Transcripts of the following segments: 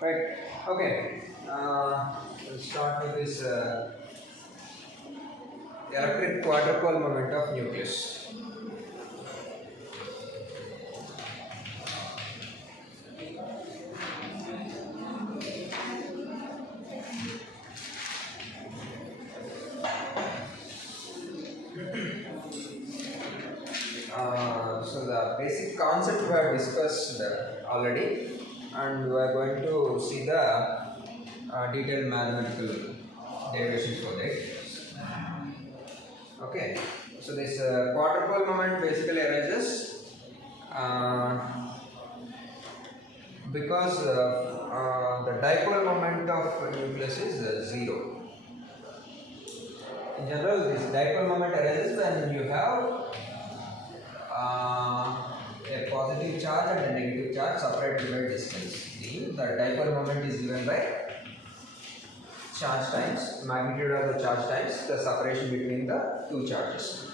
Right. Okay. We'll start with this electric quadrupole moment of nucleus. So the basic concept we have discussed already, and we are going to see the detailed mathematical derivations for that. Okay. So this quadrupole moment basically arises because the dipole moment of nucleus is 0. In general, this dipole moment arises when you have a positive charge and a negative charge separated by distance. The dipole moment is given by charge times, magnitude of the charge times the separation between the two charges.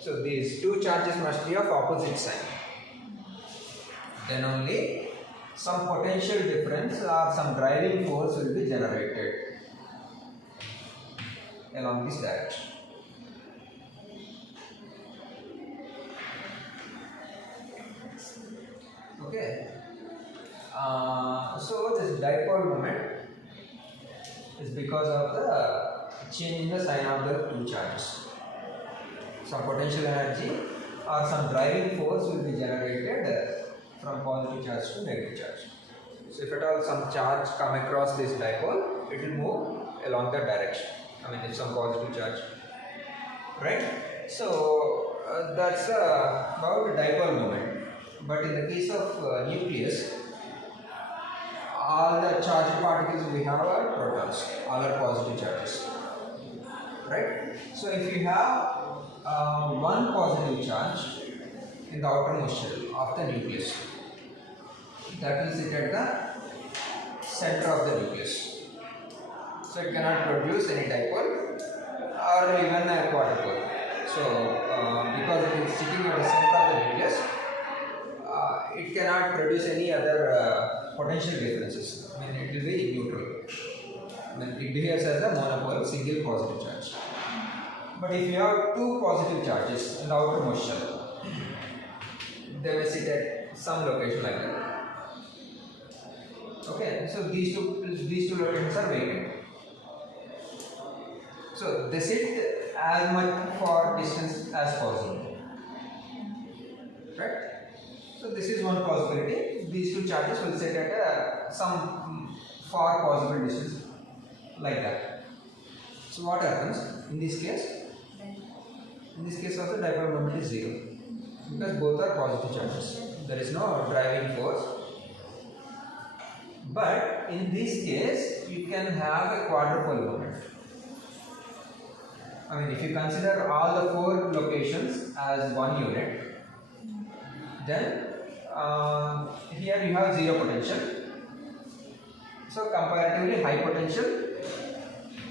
So these two charges must be of opposite sign. Then only some potential difference or some driving force will be generated along this direction. Okay. So this dipole moment is because of the change in the sign of the two charges. Some potential energy or some driving force will be generated from positive charge to negative charge. So if at all some charge come across this dipole, it will move along that direction. I mean, it's some positive charge, right? So that's about dipole moment. But in the case of nucleus, all the charged particles we have are protons, all are positive charges, right? So if you have one positive charge in the outermost shell of the nucleus, that will sit at the center of the nucleus. So it cannot produce any dipole or even a quadrupole. So because it is sitting at the center of the nucleus, it cannot produce any other potential differences. I mean, it will be neutral. I mean, it behaves as a monopole, single positive charge. But if you have two positive charges in the outermost shell, they will sit at some location like that. Okay, so these two locations are vacant. So they sit as much for distance as possible, right? So this is one possibility. These two charges will sit at some far possible distance like that. So what happens in this case? In this case also dipole moment is 0 because both are positive charges. There is no driving force. But in this case, you can have a quadrupole moment. I mean, if you consider all the 4 locations as one unit, then here you have 0 potential. So comparatively high potential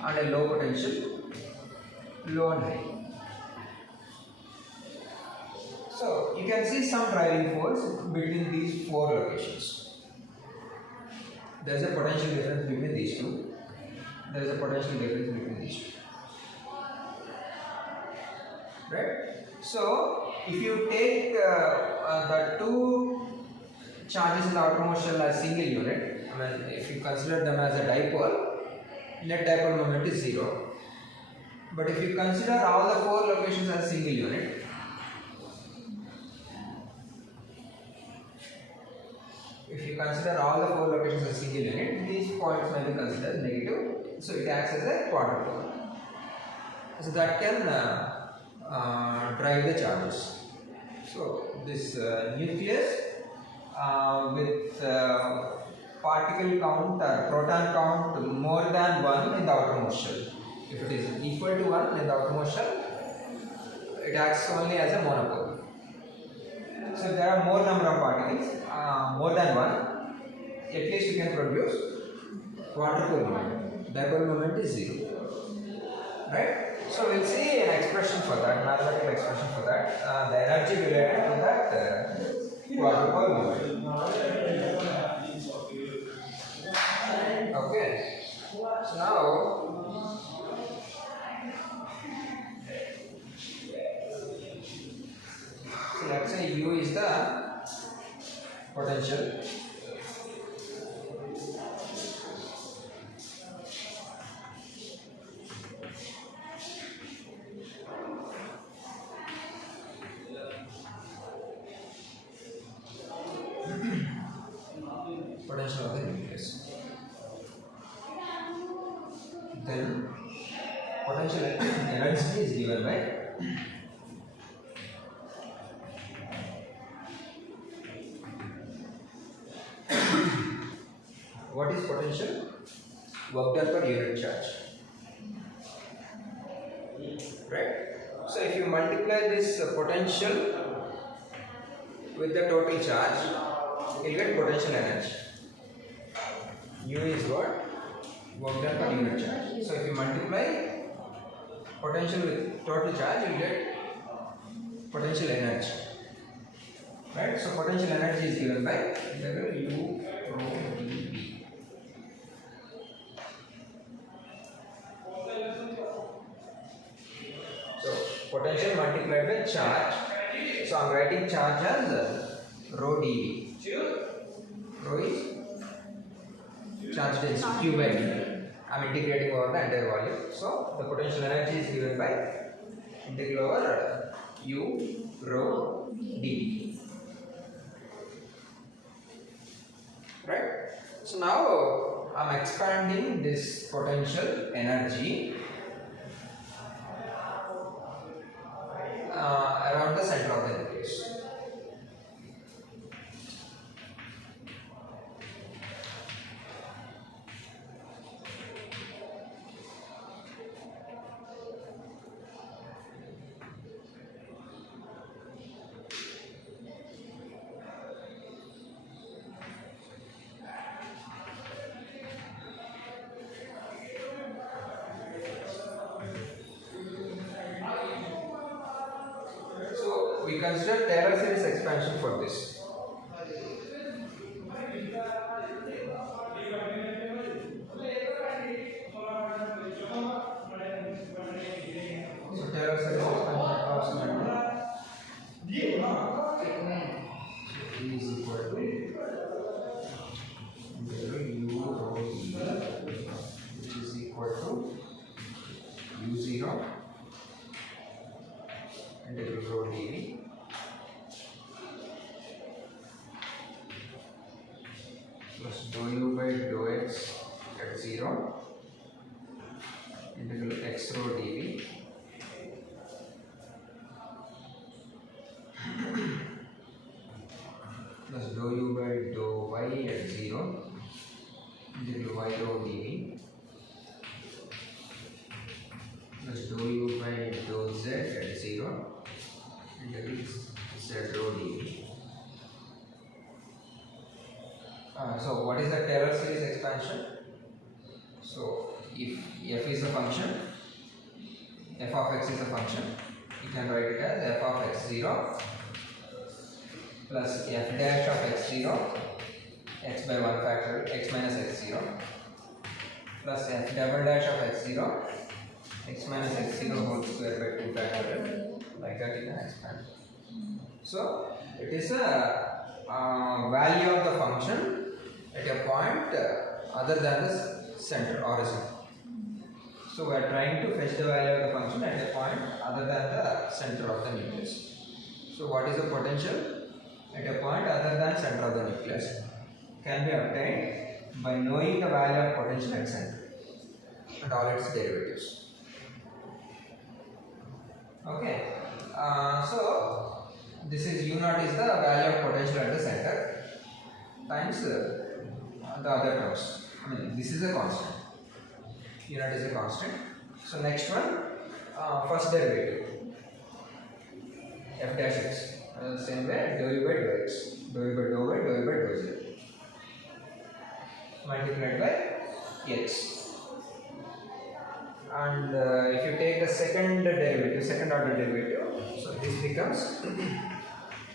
and a low potential, low and high. So you can see some driving force between these 4 locations. There is a potential difference between these two. There is a potential difference between these two. Right? So if you take the two charges in the outermost shell as single unit, I mean, if you consider them as a dipole, net dipole moment is 0. But if you consider all the 4 locations as single unit, these points may be considered negative, so it acts as a quadrupole. So that can drive the charges. So this nucleus with particle count or proton count more than 1 in the outermost shell. If it is equal to 1 in the outermost shell, it acts only as a monopole. So there are more number of particles, more than 1, at least you can produce quadrupole moment. Dipole moment is 0. Right? So we'll see an expression for that, mathematical expression for that, the energy related to that quadrupole moment. now so let's say U is the potential. Potential of the nucleus. Then potential energy is given by what is potential? Work done per unit charge. Right? So if you multiply this potential with the total charge, you will get potential energy. U is what? Work done per unit charge. So if you multiply potential with total charge, you will get potential energy. Right? So potential energy is given by integral U rho dV. So potential multiplied by charge. So I am writing charge as rho dV. Rho is charge density Q by dV. I am integrating over the entire volume. So the potential energy is given by integral over U rho dV. Right? So now I am expanding this potential energy around the center of the nucleus. We consider Taylor series expansion for this. So Taylor series expansion approximately E is equal to U rho dV, which is equal to U0 integral rho dV plus dou U by dou x at 0 integral x rho dV plus dou U by dou y at 0 integral y rho dV plus dou U by dou z at 0 integral z rho dV. So what is the Taylor series expansion? So if f is a function, f of x is a function, you can write it as f of x0 plus f dash of x0 x by 1 factorial x minus x0 plus f double dash of x0 x minus x0 whole square by 2 factorial, like that you can expand. So it is a value of the function at a point other than the center origin. So we are trying to fetch the value of the function at a point other than the center of the nucleus. So what is the potential at a point other than center of the nucleus can be obtained by knowing the value of potential at center and all its derivatives. Okay, so this is U0 is the value of potential at the center times the other terms. I mean, this is a constant. U0 is a constant. So next one, first derivative f dash x. The same way, dou u by dou x, dou u by dou y, dou u by dou z multiplied by x. And if you take the second derivative, second order derivative, so this becomes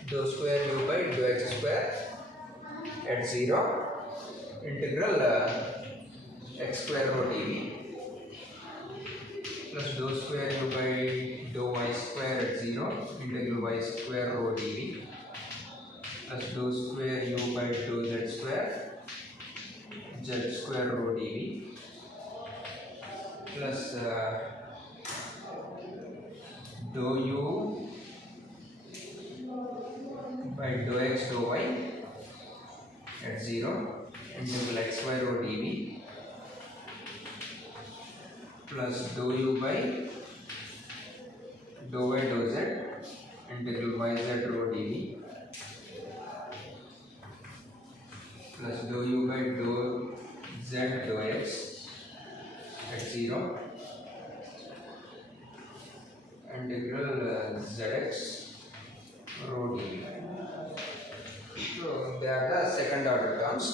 dou square u by dou x square at 0 integral x square rho dv plus dou square u by dou y square at 0 integral y square rho dv plus dou square u by dou z square rho dv plus dou u by dou x dou y at 0 integral xy rho dv plus dou u by dou y dou z integral yz rho dv plus dou u by dou z dou x at 0 integral zx rho dv. So they are the second order terms,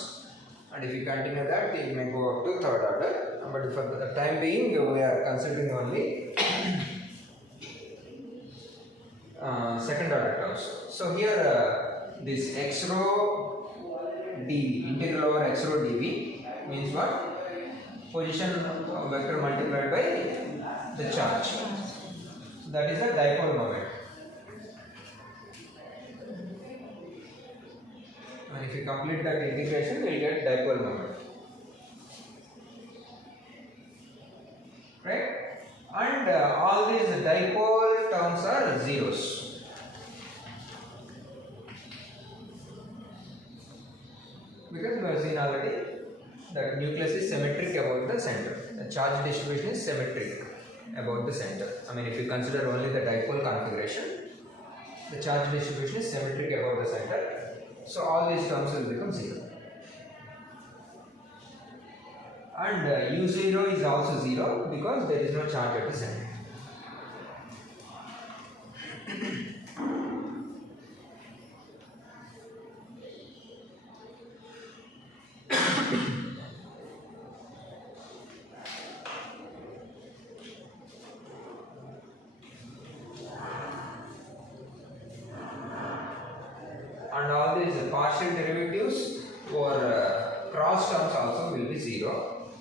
and if you continue that it may go up to third order, but for the time being we are considering only second order terms. So here this x rho dv, integral over x rho dv means what? Position vector multiplied by the charge. So that is the dipole moment. And if you complete that integration, you will get dipole moment. Right? And all these dipole terms are zeros. Because we have seen already that nucleus is symmetric about the center. The charge distribution is symmetric about the center. I mean, if you consider only the dipole configuration, the charge distribution is symmetric about the center. So all these terms will become 0. And u0 is also 0 because there is no charge at the center. And all these partial derivatives or cross terms also will be 0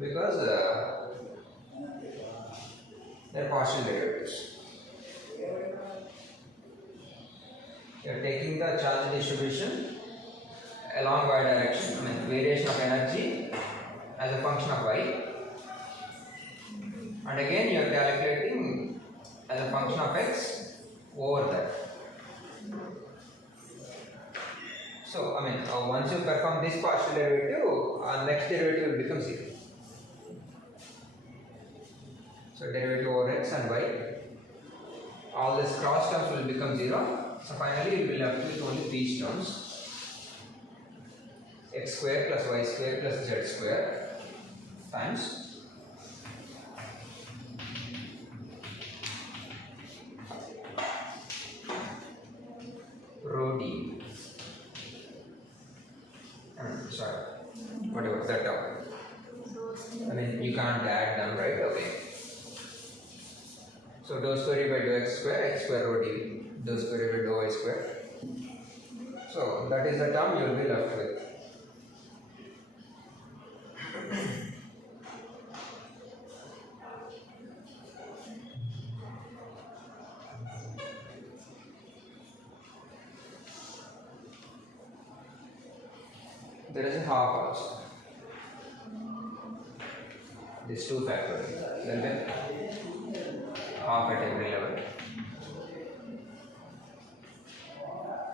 because they are partial derivatives. You are taking the charge distribution along y direction, I mean variation of energy as a function of y, and again you are calculating as a function of x over that. So, I mean, once you perform this partial derivative, next derivative will become 0. So, derivative over x and y, all these cross terms will become 0. So, finally, you will be left with only these terms: x square plus y square plus z square times rho d. Sorry, whatever that term. I mean, you can't add them, right? Okay. So dou square by dou x square rho dv, dou square by dou y square. So that is the term you will be left with. There is a half also. This 2 factorial. Then half at every level.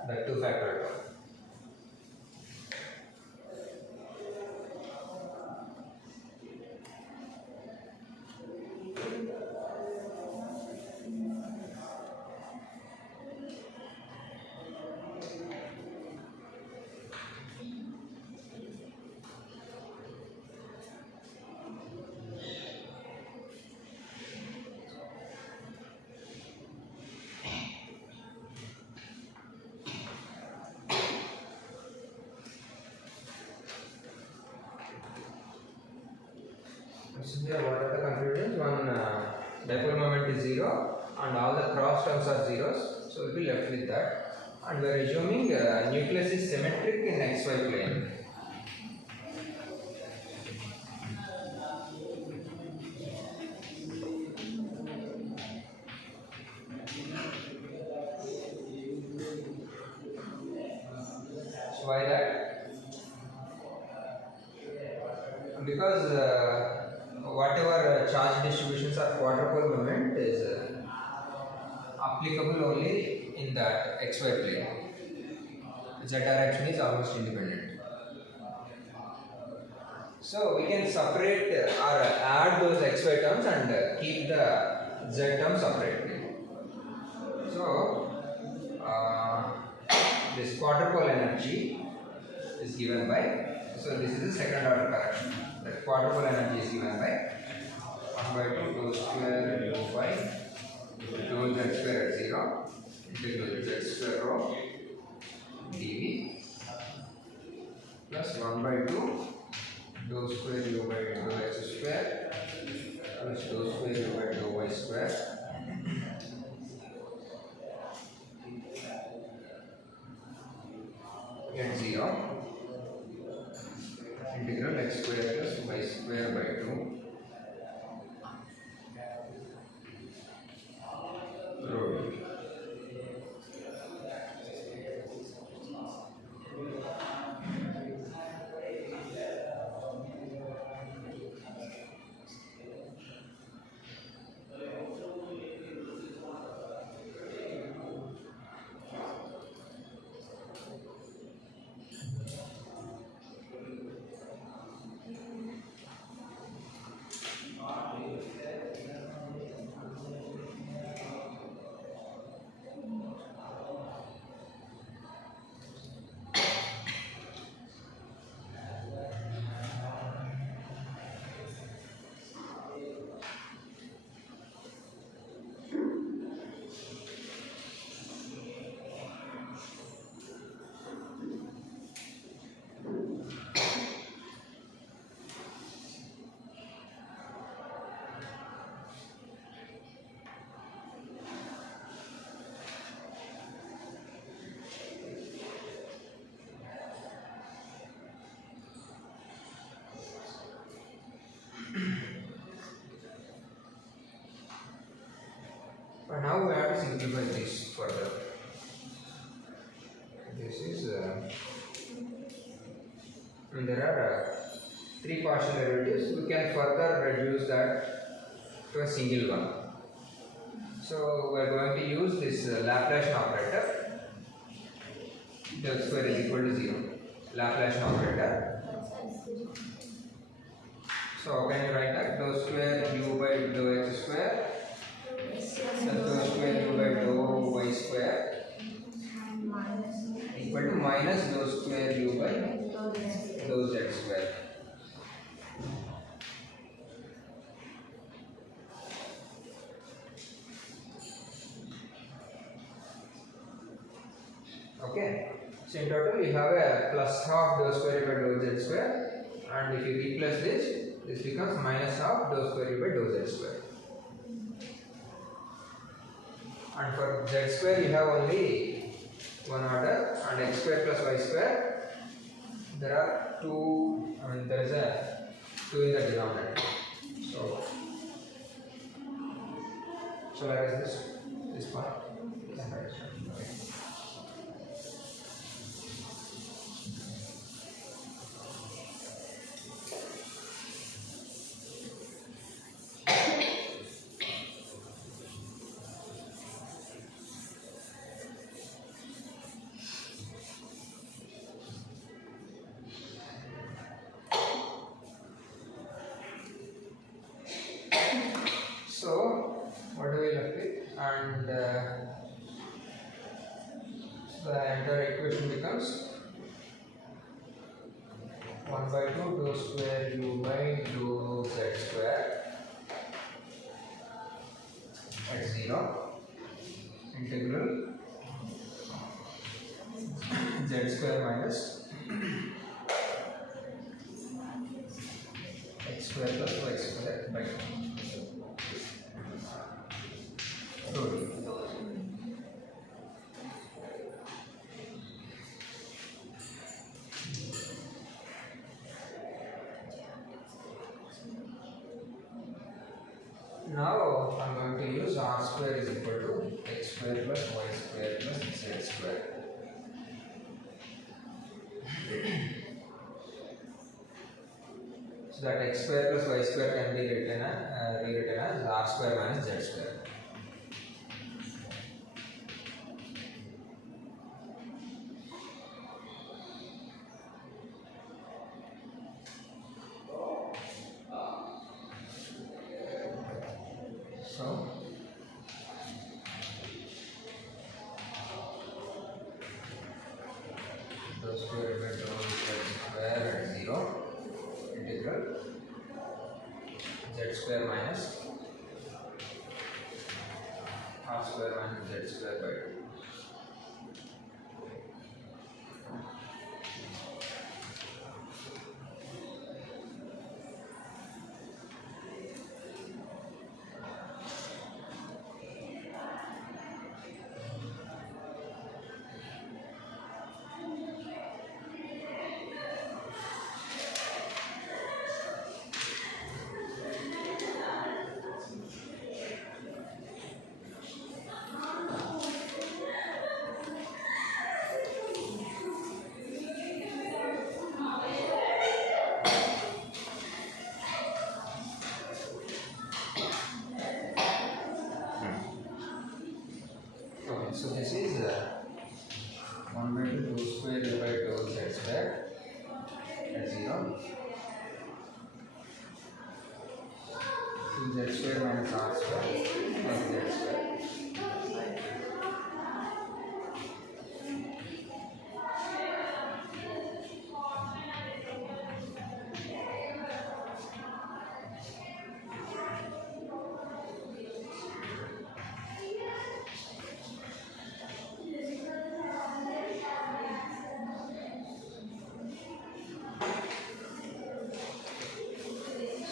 That 2 factorial. Here what are the confusions? One dipole moment is 0 and all the cross terms are zeros, so we will be left with that. And we are assuming nucleus is symmetric in xy plane. Why that? Because whatever charge distributions are quadrupole moment is applicable only in that xy plane. Z direction is almost independent. So we can separate or add those xy terms and keep the z terms separately. So this quadrupole energy is given by, so this is the second order correction. The quadrupole energy is given by 1 by 2 dou square u by dou z square at 0 integral z square rho dv plus 1 by 2 dou square u by dou x square plus dou square u by dou y square at 0 integral x square plus y square by 2 rho d. But now we have to simplify this further. This is and there are three partial derivatives. We can further reduce that to a single one. So we are going to use this Laplacian operator. Del square is equal to 0. Laplacian operator. So how can you write that? Dou square u by dou x square plus dou square u by dou y square equal to minus dou square u by dou z square. Okay. So in total you have a plus half dou square by dou z square, and if you replace this becomes minus half dou square by dou z square. And for z square you have only one order, and x square plus y square there are two, there is a 2 in the denominator. So shall I write this part? So what do we left with? And the entire equation becomes 1 by 2 dou square u by dou z square at 0 integral z square minus x square plus y square by 2. Now I am going to use r square is equal to x square plus y square plus z square. So that x square plus y square can be rewritten as r square minus z square. So the square root of z square at 0 integral z square minus r square minus z square by 2. So this is 1 by 2 square divided by 2 z square at 0. 2 z square minus r square plus z square.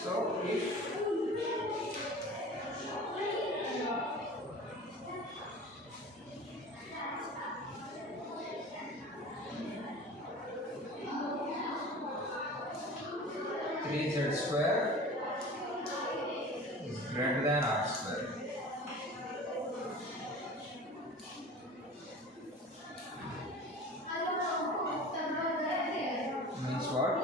So if 3z square is greater than r square, means what?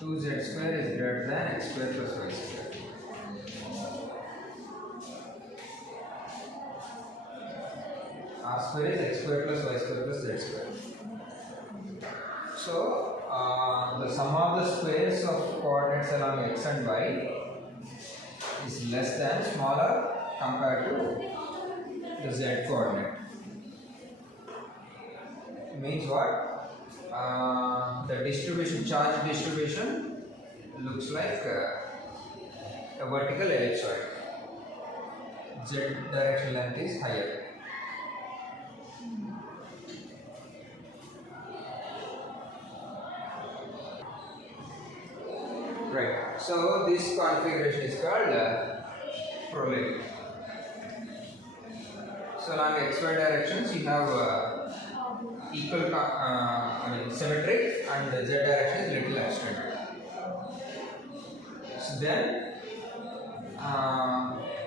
2z square is greater than x square plus y square. R square is x square plus y square plus z square. So the sum of the squares of coordinates along x and y is less than smaller compared to the z coordinate. Means what? The distribution, charge distribution looks like a vertical ellipsoid. Z direction length is higher. Right. So this configuration is called prolate. So along xy directions you have equal, symmetric, and the z direction is little extended. So then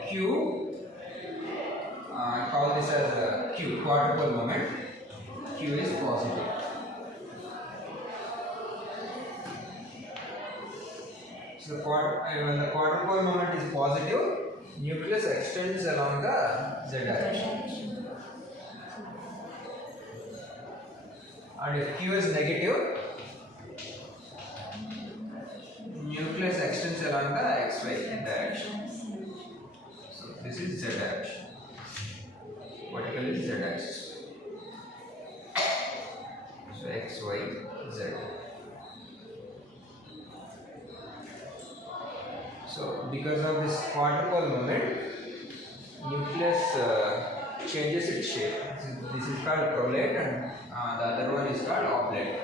Q, I call this as Q, quadrupole moment. Q is positive. So when the quadrupole moment is positive, nucleus extends along the z direction. And if Q is negative, nucleus extends along the xy direction. So this is z direction. Vertical is z axis. So x, y, z. So because of this quadrupole moment, nucleus changes its shape. This is called prolate, and the other one is called oblate.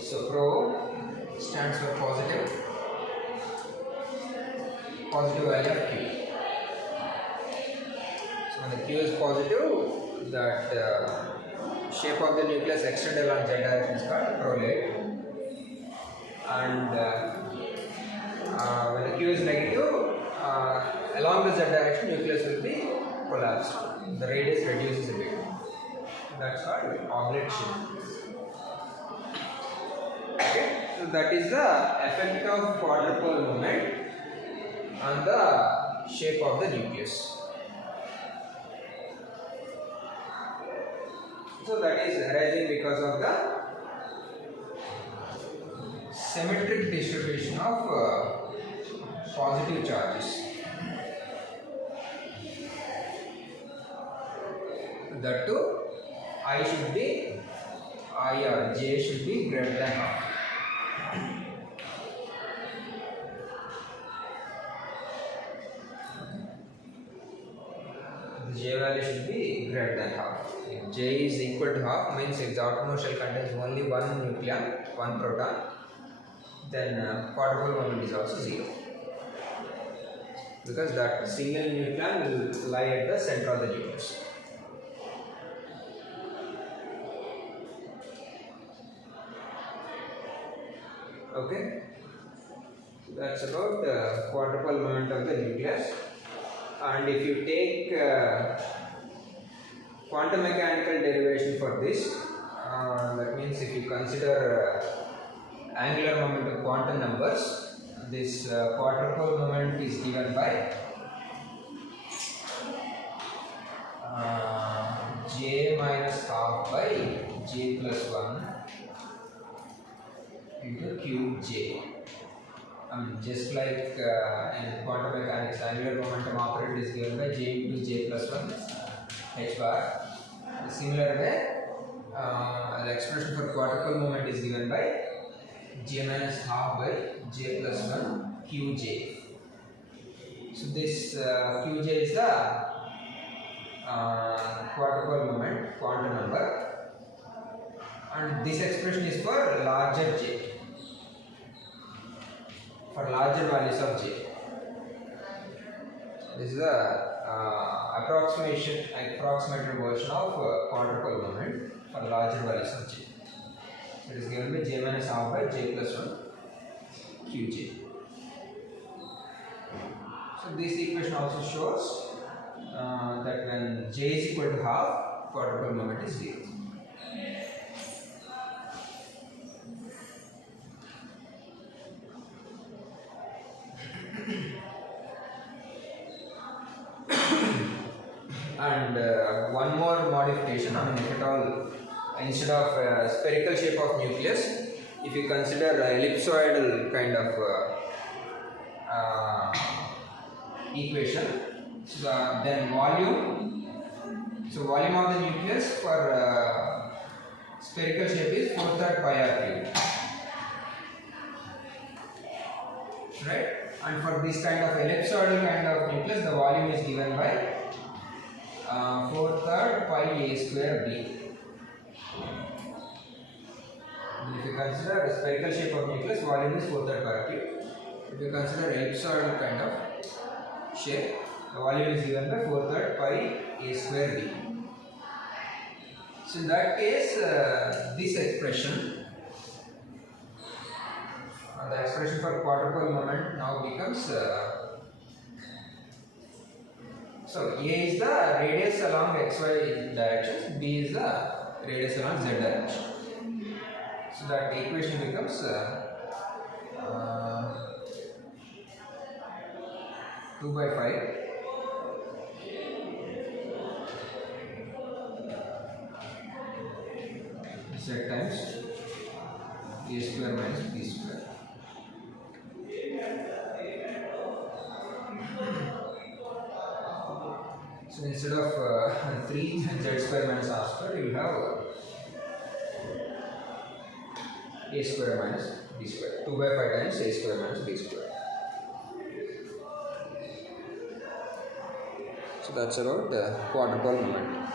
So pro stands for positive value of Q. So when the Q is positive, that shape of the nucleus extended along z direction is called prolate, and when the q is negative, along the z direction nucleus will be collapsed. The radius reduces a bit. That's called oblate shape. Okay, so that is the effect of quadrupole moment on the shape of the nucleus. So that is arising because of the symmetric distribution of positive charges. That too, I should be, I or j should be greater than half. The j value should be greater than half. If j is equal to half, means if the outermost shell contains only one nucleon, one proton, then quadrupole moment is also 0. Because that single nucleon will lie at the center of the nucleus. Okay, so that's about quadrupole moment of the nucleus. And if you take quantum mechanical derivation for this, that means if you consider angular moment of quantum numbers, this quadrupole moment is given by j minus half by j plus 1 into qj. Just like in quantum mechanics, angular momentum operator is given by j into j plus 1 h bar. The similar way, the expression for quadrupole moment is given by j minus half by j plus 1 qj. So this qj is the quadrupole moment quantum number, and this expression is for larger j, for larger values of j. This is the approximated version of quadrupole moment for larger values of j. It is given by j minus half by j plus 1 qj. So this equation also shows that when j is equal to half, quadrupole moment is 0. And one more modification, if at all, instead of spherical shape of nucleus, if you consider ellipsoidal kind of equation, then volume, so volume of the nucleus for spherical shape is 4/3 pi r cube, right? And for this kind of ellipsoidal kind of nucleus, the volume is given by 4/3 pi a square b. And if you consider a spherical shape of nucleus, volume is 4/3 pi r cube. If you consider ellipsoidal kind of shape, the volume is given by 4/3 pi a square b. So in that case, this expression, the expression for quadrupole moment now becomes so A is the radius along xy direction, B is the radius along z direction. So that equation becomes 2 by 5 z times a square minus b square. So instead of 3 z square minus r square, you will have a square minus b square. 2 by 5 times a square minus b square. So that's about the quadrupole moment.